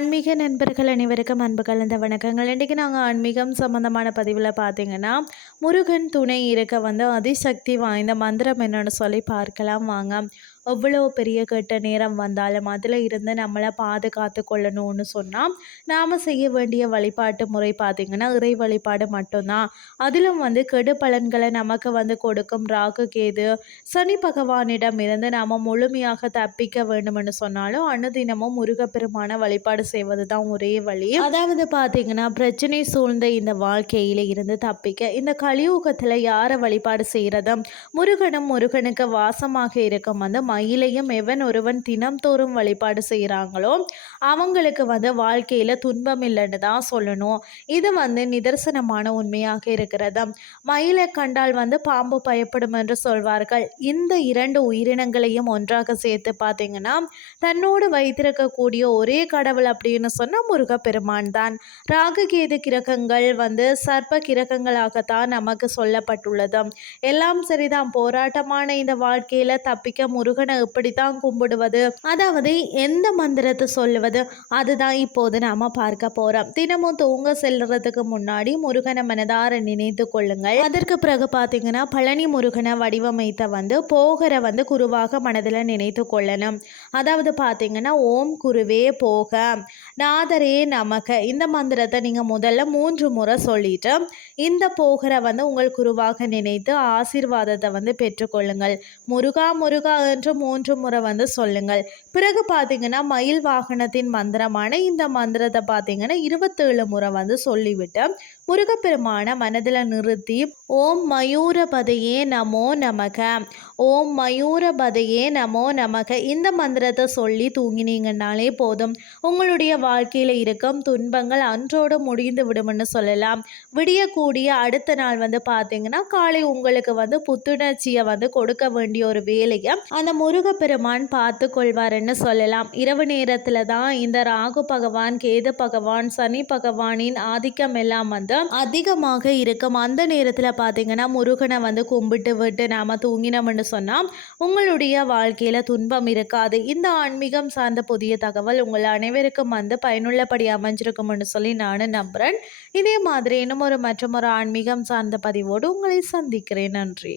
ஆன்மீக நண்பர்கள் அனைவருக்கும் அன்பு கலந்த வணக்கங்கள். இன்றைக்கி நாங்கள் ஆன்மீகம் சம்மந்தமான பதிவில் பார்த்தீங்கன்னா முருகன் துணை இருக்க வந்து அதிசக்தி வாய்ந்த மந்திரம் என்னன்னு சொல்லி பார்க்கலாம். வாங்க. எவ்வளோ பெரிய கெட்ட நேரம் வந்தாலும் அதில் இருந்து நம்மளை பாதுகாத்து கொள்ளணும்னு சொன்னால் நாம் செய்ய வேண்டிய வழிபாட்டு முறை பார்த்திங்கன்னா இறை வழிபாடு மட்டும்தான். அதிலும் வந்து கெடு பலன்களை நமக்கு வந்து கொடுக்கும் ராகு கேது சனி பகவானிடம் இருந்து நாம் முழுமையாக தப்பிக்க வேண்டும்னு சொன்னாலும் அனுதினமும் முருகப்பெருமான வழிபாடு செய்வது தான் ஒரே வழி. அதாவது பார்த்தீங்கன்னா பிரச்சனை சூழ்ந்த இந்த வாழ்க்கையில இருந்து தப்பிக்க இந்த கலியுகத்தில் யாரை வழிபாடு செய்கிறதும் முருகனும் முருகனுக்கு வாசமாக இருக்கும் வந்து மயிலையும் எவன் ஒருவன் தினம்தோறும் வழிபாடு செய்கிறாங்களோ அவங்களுக்கு வந்து வாழ்க்கையில் துன்பம் இல்லைன்னு தான் சொல்லணும். இது வந்து நிதர்சனமான உண்மையாக இருக்கிறது. மயிலை கண்டால் வந்து பாம்பு பயப்படும் என்று சொல்வார்கள். இந்த இரண்டு உயிரினங்களையும் ஒன்றாக சேர்த்து பார்த்தீங்கன்னா தன்னோடு வைத்திருக்கக்கூடிய ஒரே கடவுள் அப்படின்னு சொன்னால் முருகப்பெருமான் தான். ராகுகேது கிரகங்கள் வந்து சர்ப்ப கிரகங்களாகத்தான் நமக்கு சொல்லப்பட்டுள்ளது. எல்லாம் சரிதான். போராட்டமான இந்த வாழ்க்கையில் தப்பிக்க முருக முருகனை இப்படித்தான் கும்பிடுவது? அதாவது எந்த மந்திரத்தை சொல்லுவது? அதுதான் இப்போது நாம பார்க்க போறோம். தினமும் தூங்க செல்றதுக்கு முன்னாடி முருகனை மனதார நினைத்து கொள்ளுங்கள். அதற்கு பிறகு பார்த்தீங்கன்னா பழனி முருகனை வடிவமைத்த வந்து போகரை வந்து குருவாக மனதில் நினைத்து கொள்ளணும். அதாவது பார்த்தீங்கன்னா ஓம் குருவே போக நாதரே நமக்கு இந்த மந்திரத்தை நீங்கள் முதல்ல மூன்று முறை சொல்லிட்டு இந்த போகரை வந்து உங்கள் குருவாக நினைத்து ஆசீர்வாதத்தை வந்து பெற்றுக்கொள்ளுங்கள். முருகா முருகா என்று என்று மூன்று முறை வந்து சொல்லுங்கள். பிறகு பார்த்தீங்கன்னா மயில் வாகனத்தின் மந்திரமான இந்த மந்திரத்தை பார்த்தீங்கன்னா இருபத்தேழு முறை வந்து சொல்லிவிட்டு முருகப்பெருமான மனதில் நிறுத்தி ஓம் மயூரபதையே நமோ நமக ஓம் மயூரபதையே நமோ நமக இந்த மந்திரத்தை சொல்லி தூங்கினீங்கன்னாலே போதும். உங்களுடைய வாழ்க்கையில் இருக்கும் துன்பங்கள் அன்றோடு முடிந்து விடும்னு சொல்லலாம். விடியக்கூடிய அடுத்த நாள் வந்து பார்த்தீங்கன்னா காலை உங்களுக்கு வந்து புத்துணர்ச்சியை வந்து கொடுக்க வேண்டிய ஒரு வேலையை அந்த முருகப்பெருமான் பார்த்து கொள்வாருன்னு சொல்லலாம். இரவு நேரத்தில் தான் இந்த ராகு பகவான் கேது பகவான் சனி பகவானின் ஆதிக்கம் எல்லாம் வந்து அதிகமாக இருக்கும். அந்த நேரத்தில் பார்த்தீங்கன்னா முருகனை வந்து கும்பிட்டு விட்டு நாம் தூங்கினோம்னு சொன்னால் உங்களுடைய வாழ்க்கையில் துன்பம் இருக்காது. இந்த ஆன்மீகம் சார்ந்த புதிய தகவல் உங்கள் அனைவருக்கும் வந்து பயனுள்ளபடி அமைஞ்சிருக்கும்னு சொல்லி நானும் நம்புகிறேன் இதே மாதிரி இன்னும் ஒரு மற்றும் ஒரு ஆன்மீகம் சார்ந்த பதிவோடு உங்களை சந்திக்கிறேன். நன்றி.